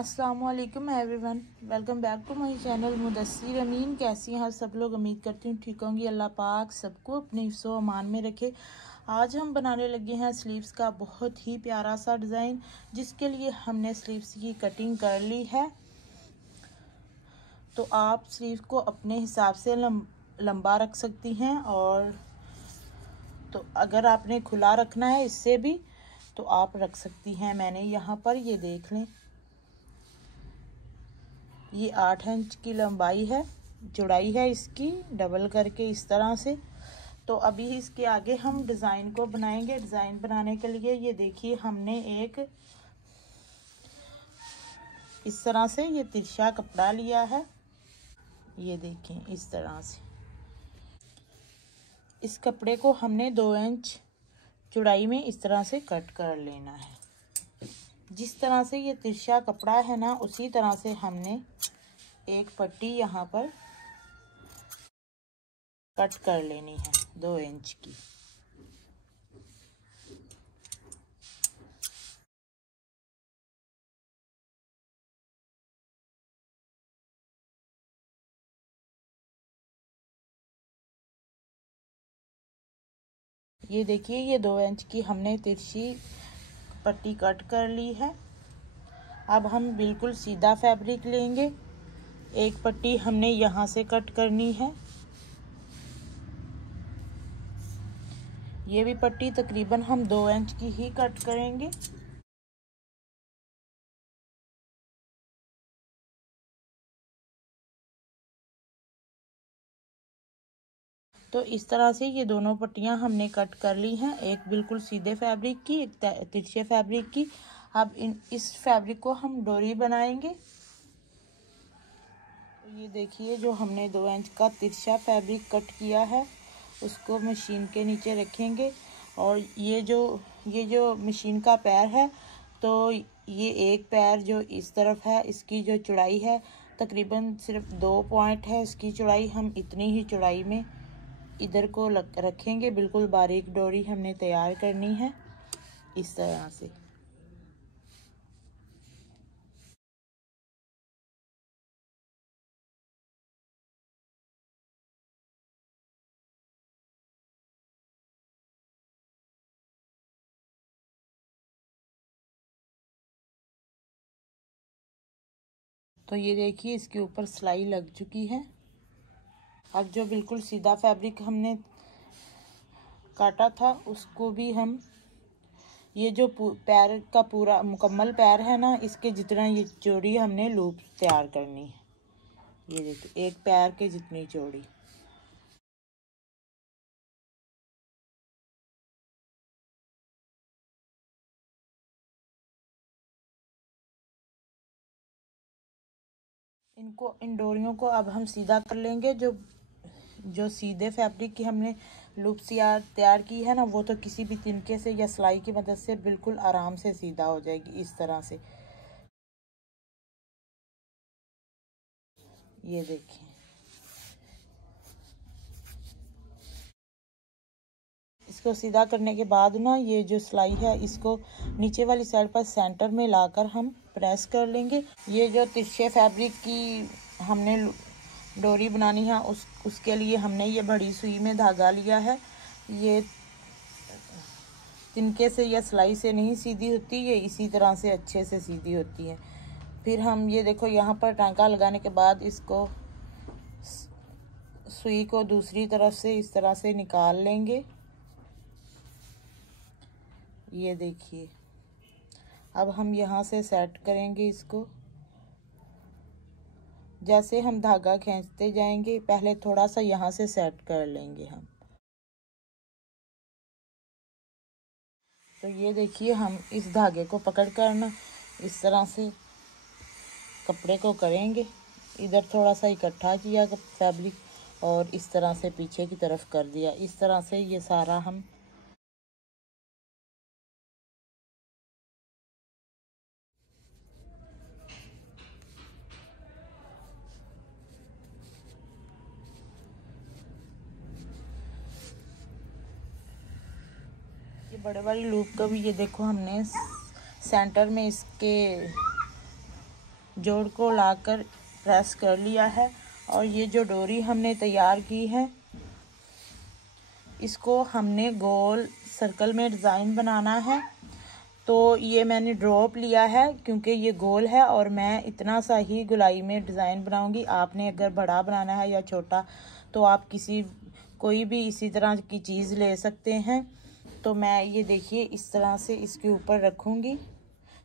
अस्सलाम वालेकुम everyone, welcome back to my channel Mudassir Amin. कैसी हैं आप सब लोग? उम्मीद करती हूँ ठीक होंगी। अल्लाह पाक सबको अपने हिफ्ज़ो अमान में रखे। आज हम बनाने लगे हैं स्लीव्स का बहुत ही प्यारा सा डिज़ाइन, जिसके लिए हमने स्लीव्स की कटिंग कर ली है। तो आप स्लीव को अपने हिसाब से लंबा रख सकती हैं, और तो अगर आपने खुला रखना है इससे भी तो आप रख सकती हैं। मैंने यहाँ पर ये देख लें, ये 8 इंच की लंबाई है, चौड़ाई है इसकी डबल करके इस तरह से। तो अभी इसके आगे हम डिज़ाइन को बनाएंगे। डिज़ाइन बनाने के लिए ये देखिए, हमने एक इस तरह से ये तिरछा कपड़ा लिया है। ये देखें, इस तरह से इस कपड़े को हमने 2 इंच चौड़ाई में इस तरह से कट कर लेना है। जिस तरह से ये तिरछा कपड़ा है ना, उसी तरह से हमने एक पट्टी यहाँ पर कट कर लेनी है 2 इंच की। ये देखिए, ये 2 इंच की हमने तिरछी पट्टी कट कर ली है। अब हम बिल्कुल सीधा फैब्रिक लेंगे। एक पट्टी हमने यहाँ से कट करनी है। ये भी पट्टी तकरीबन हम 2 इंच की ही कट करेंगे। तो इस तरह से ये दोनों पट्टियाँ हमने कट कर ली हैं, एक बिल्कुल सीधे फैब्रिक की, एक तिरछे फैब्रिक की। अब इस फैब्रिक को हम डोरी बनाएंगे। तो ये देखिए, जो हमने 2 इंच का तिरछा फैब्रिक कट किया है उसको मशीन के नीचे रखेंगे। और ये जो मशीन का पैर है, तो ये एक पैर जो इस तरफ है, इसकी जो चौड़ाई है तकरीबन सिर्फ 2 पॉइंट है इसकी चौड़ाई। हम इतनी ही चौड़ाई में इधर को रखेंगे। बिल्कुल बारीक डोरी हमने तैयार करनी है इस तरह से। तो ये देखिए, इसके ऊपर सिलाई लग चुकी है। अब जो बिल्कुल सीधा फैब्रिक हमने काटा था उसको भी हम, ये जो पैर का पूरा मुकम्मल पैर है ना, इसके जितना ये चौड़ी हमने लूप तैयार करनी है। ये देखिए, एक पैर के जितनी चौड़ी। इन डोरियों को अब हम सीधा कर लेंगे। जो सीधे फैब्रिक की हमने लूप्स तैयार की है ना, वो तो किसी भी तिनके से या सिलाई की मदद से बिल्कुल आराम से सीधा हो जाएगी इस तरह से। ये देखिए, इसको सीधा करने के बाद ना, ये जो सिलाई है इसको नीचे वाली साइड पर सेंटर में लाकर हम प्रेस कर लेंगे। ये जो तिरछे फैब्रिक की हमने डोरी बनानी है उसके लिए हमने ये बड़ी सुई में धागा लिया है। ये तिनके से या सिलाई से नहीं सीधी होती, ये इसी तरह से अच्छे से सीधी होती है। फिर हम ये देखो, यहाँ पर टांका लगाने के बाद इसको सुई को दूसरी तरफ से इस तरह से निकाल लेंगे। ये देखिए, अब हम यहाँ से सेट करेंगे इसको। जैसे हम धागा खींचते जाएंगे, पहले थोड़ा सा यहाँ से सेट कर लेंगे हम। तो ये देखिए, हम इस धागे को पकड़ कर ना इस तरह से कपड़े को करेंगे। इधर थोड़ा सा इकट्ठा किया फैब्रिक और इस तरह से पीछे की तरफ कर दिया। इस तरह से ये सारा हम ये बड़े वाली लूप का भी, ये देखो, हमने सेंटर में इसके जोड़ को लाकर प्रेस कर लिया है। और ये जो डोरी हमने तैयार की है, इसको हमने गोल सर्कल में डिज़ाइन बनाना है। तो ये मैंने ड्रॉप लिया है क्योंकि ये गोल है और मैं इतना सा ही गोलाई में डिज़ाइन बनाऊंगी। आपने अगर बड़ा बनाना है या छोटा तो आप कोई भी इसी तरह की चीज़ ले सकते हैं। तो मैं ये देखिए इस तरह से इसके ऊपर रखूंगी।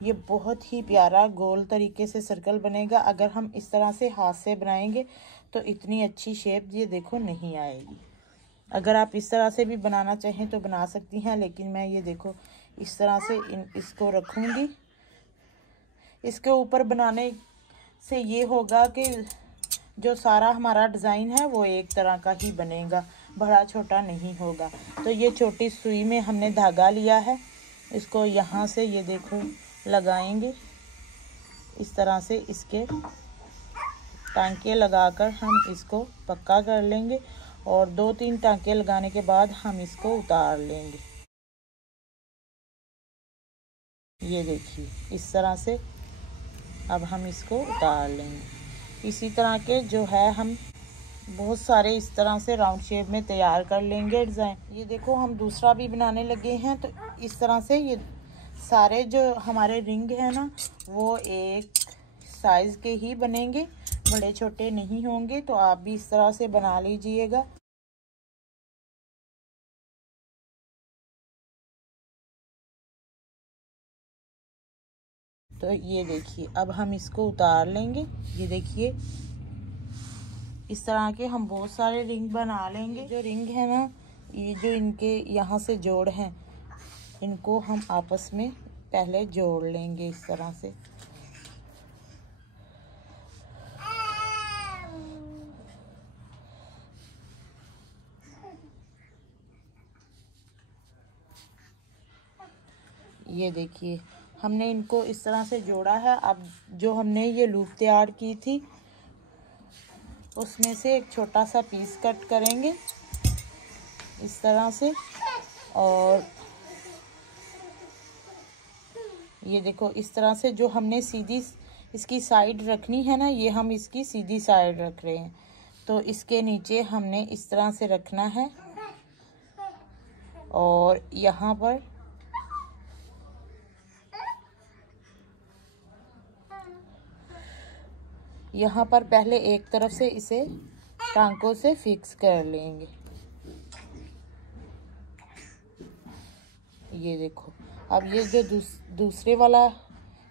ये बहुत ही प्यारा गोल तरीके से सर्कल बनेगा। अगर हम इस तरह से हाथ से बनाएंगे तो इतनी अच्छी शेप ये देखो नहीं आएगी। अगर आप इस तरह से भी बनाना चाहें तो बना सकती हैं, लेकिन मैं ये देखो इस तरह से इसको रखूंगी। इसके ऊपर बनाने से ये होगा कि जो सारा हमारा डिज़ाइन है वो एक तरह का ही बनेगा, बड़ा छोटा नहीं होगा। तो ये छोटी सुई में हमने धागा लिया है, इसको यहाँ से ये देखो लगाएंगे। इस तरह से इसके टांके लगाकर हम इसको पक्का कर लेंगे और 2-3 टांके लगाने के बाद हम इसको उतार लेंगे। ये देखिए इस तरह से अब हम इसको उतार लेंगे। इसी तरह के जो है हम बहुत सारे इस तरह से राउंड शेप में तैयार कर लेंगे डिज़ाइन। ये देखो हम दूसरा भी बनाने लगे हैं। तो इस तरह से ये सारे जो हमारे रिंग है ना वो एक साइज़ के ही बनेंगे, बड़े छोटे नहीं होंगे। तो आप भी इस तरह से बना लीजिएगा। तो ये देखिए अब हम इसको उतार लेंगे। ये देखिए इस तरह के हम बहुत सारे रिंग बना लेंगे। जो रिंग है ना, ये जो इनके यहाँ से जोड़ हैं, इनको हम आपस में पहले जोड़ लेंगे इस तरह से। ये देखिए हमने इनको इस तरह से जोड़ा है। अब जो हमने ये लूप तैयार की थी उसमें से एक छोटा सा पीस कट करेंगे इस तरह से। और ये देखो इस तरह से जो हमने सीधी इसकी साइड रखनी है ना, ये हम इसकी सीधी साइड रख रहे हैं। तो इसके नीचे हमने इस तरह से रखना है और यहाँ पर पहले एक तरफ से इसे टांकों से फिक्स कर लेंगे। ये देखो अब ये जो दूसरे वाला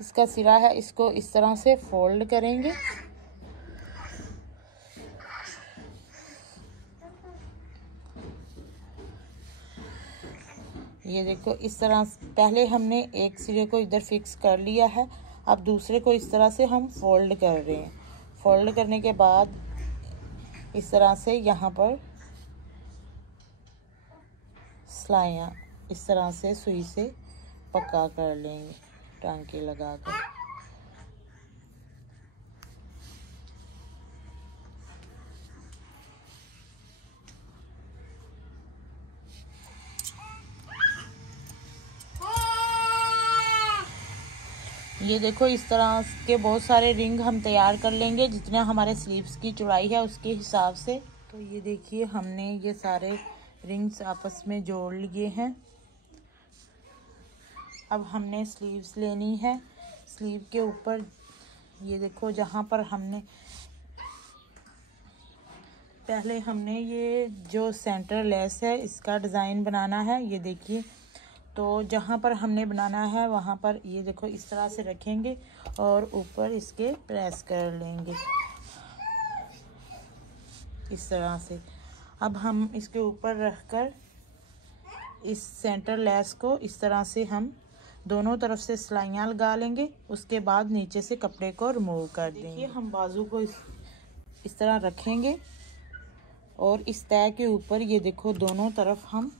इसका सिरा है, इसको इस तरह से फोल्ड करेंगे। ये देखो इस तरह पहले हमने एक सिरे को इधर फिक्स कर लिया है, अब दूसरे को इस तरह से हम फोल्ड कर रहे हैं। फोल्ड करने के बाद इस तरह से यहाँ पर सिलाइयाँ इस तरह से सुई से पक्का कर लेंगे टांके लगाकर। ये देखो इस तरह के बहुत सारे रिंग हम तैयार कर लेंगे जितना हमारे स्लीव्स की चौड़ाई है उसके हिसाब से। तो ये देखिए हमने ये सारे रिंग्स आपस में जोड़ लिए हैं। अब हमने स्लीव्स लेनी है। स्लीव के ऊपर ये देखो जहाँ पर पहले हमने ये जो सेंटर लेस है इसका डिज़ाइन बनाना है। ये देखिए तो जहाँ पर हमने बनाना है वहाँ पर ये देखो इस तरह से रखेंगे और ऊपर इसके प्रेस कर लेंगे इस तरह से। अब हम इसके ऊपर रखकर इस सेंटर लेस को इस तरह से हम दोनों तरफ से सिलाइयाँ लगा लेंगे। उसके बाद नीचे से कपड़े को रिमूव कर देंगे। देखिए हम बाजू को इस तरह रखेंगे और इस तह के ऊपर ये देखो दोनों तरफ हम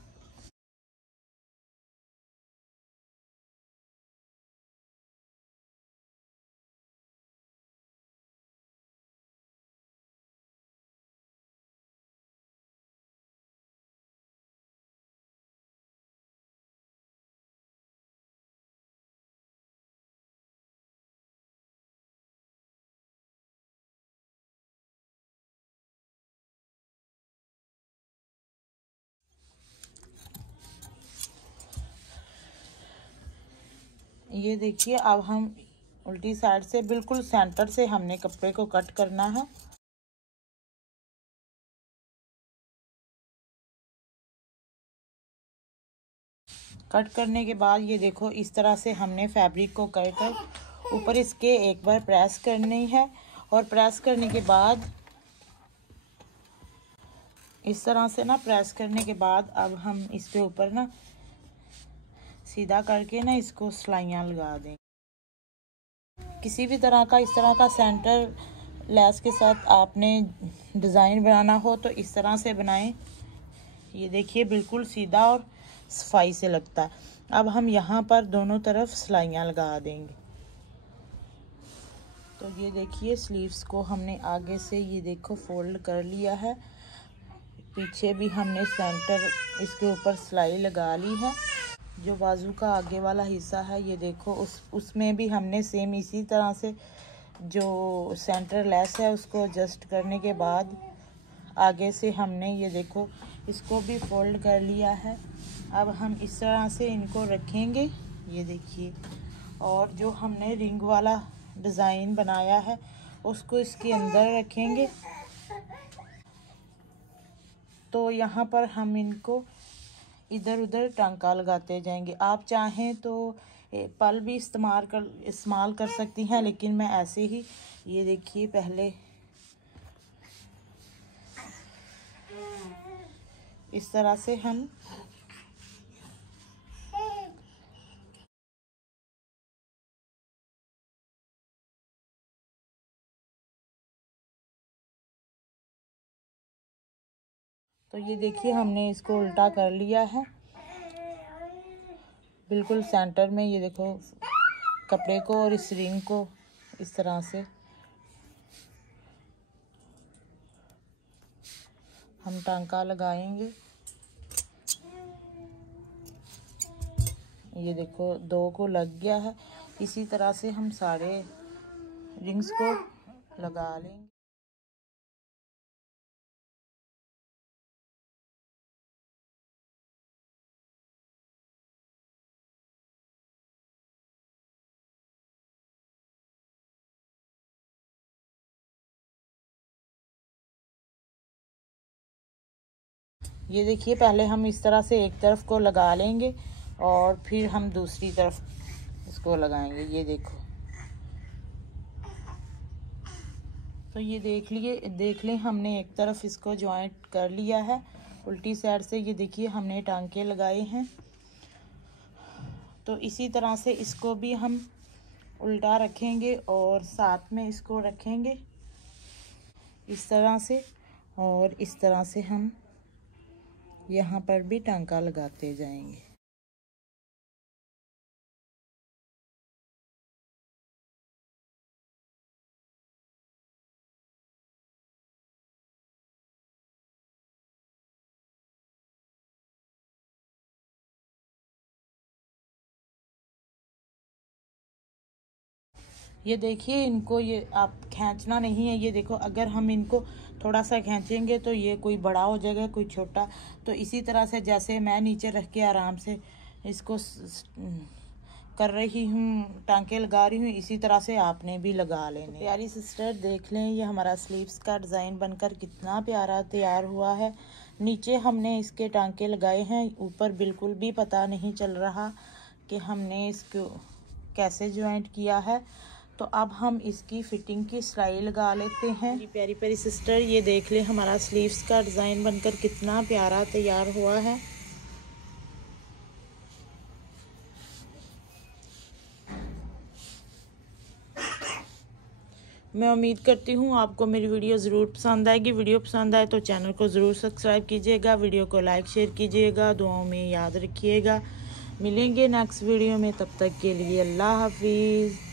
ये देखिए, अब हम उल्टी साइड से बिल्कुल सेंटर से हमने कपड़े को कट करना है। कट करने के बाद ये देखो, इस तरह से हमने फैब्रिक को कर ऊपर इसके एक बार प्रेस करनी है। और प्रेस करने के बाद इस तरह से ना, प्रेस करने के बाद अब हम इसके ऊपर ना सीधा करके ना इसको सिलाइयाँ लगा दें। किसी भी तरह का इस तरह का सेंटर लेस के साथ आपने डिज़ाइन बनाना हो तो इस तरह से बनाएं। ये देखिए, बिल्कुल सीधा और सफाई से लगता है। अब हम यहाँ पर दोनों तरफ सिलाइयाँ लगा देंगे। तो ये देखिए, स्लीव्स को हमने आगे से ये देखो फोल्ड कर लिया है। पीछे भी हमने सेंटर इसके ऊपर सिलाई लगा ली है। जो बाजू का आगे वाला हिस्सा है ये देखो, उसमें भी हमने सेम इसी तरह से जो सेंटर लेस है उसको एडजस्ट करने के बाद आगे से हमने ये देखो इसको भी फोल्ड कर लिया है। अब हम इस तरह से इनको रखेंगे, ये देखिए। और जो हमने रिंग वाला डिज़ाइन बनाया है उसको इसके अंदर रखेंगे। तो यहाँ पर हम इनको इधर उधर टांका लगाते जाएंगे। आप चाहें तो पल भी इस्तेमाल कर सकती हैं, लेकिन मैं ऐसे ही, ये देखिए, पहले इस तरह से हम तो ये देखिए, हमने इसको उल्टा कर लिया है बिल्कुल सेंटर में। ये देखो कपड़े को और इस रिंग को इस तरह से हम टांका लगाएंगे। ये देखो, 2 को लग गया है। इसी तरह से हम सारे रिंग्स को लगा लेंगे। ये देखिए, पहले हम इस तरह से एक तरफ को लगा लेंगे और फिर हम दूसरी तरफ इसको लगाएंगे। ये देखो, तो ये देख लें हमने एक तरफ इसको जॉइंट कर लिया है उल्टी साइड से। ये देखिए, हमने टांके लगाए हैं। तो इसी तरह से इसको भी हम उल्टा रखेंगे और साथ में इसको रखेंगे इस तरह से। और इस तरह से हम यहाँ पर भी टांका लगाते जाएंगे। ये देखिए, इनको ये आप खींचना नहीं है। ये देखो, अगर हम इनको थोड़ा सा खींचेंगे तो ये कोई बड़ा हो जाएगा, कोई छोटा। तो इसी तरह से जैसे मैं नीचे रख के आराम से इसको कर रही हूँ, टांके लगा रही हूँ, इसी तरह से आपने भी लगा लेने। प्यारी सिस्टर, देख लें ये हमारा स्लीव्स का डिज़ाइन बनकर कितना प्यारा तैयार हुआ है। नीचे हमने इसके टांके लगाए हैं, ऊपर बिल्कुल भी पता नहीं चल रहा कि हमने इसको कैसे ज्वाइंट किया है। तो अब हम इसकी फिटिंग की सिलाई लगा लेते हैं। प्यारी प्यारी सिस्टर, ये देख लें हमारा स्लीव्स का डिज़ाइन बनकर कितना प्यारा तैयार हुआ है। मैं उम्मीद करती हूँ आपको मेरी वीडियो ज़रूर पसंद आएगी। वीडियो पसंद आए तो चैनल को ज़रूर सब्सक्राइब कीजिएगा, वीडियो को लाइक शेयर कीजिएगा, दुआओं में याद रखिएगा। मिलेंगे नेक्स्ट वीडियो में, तब तक के लिए अल्लाह हाफिज़।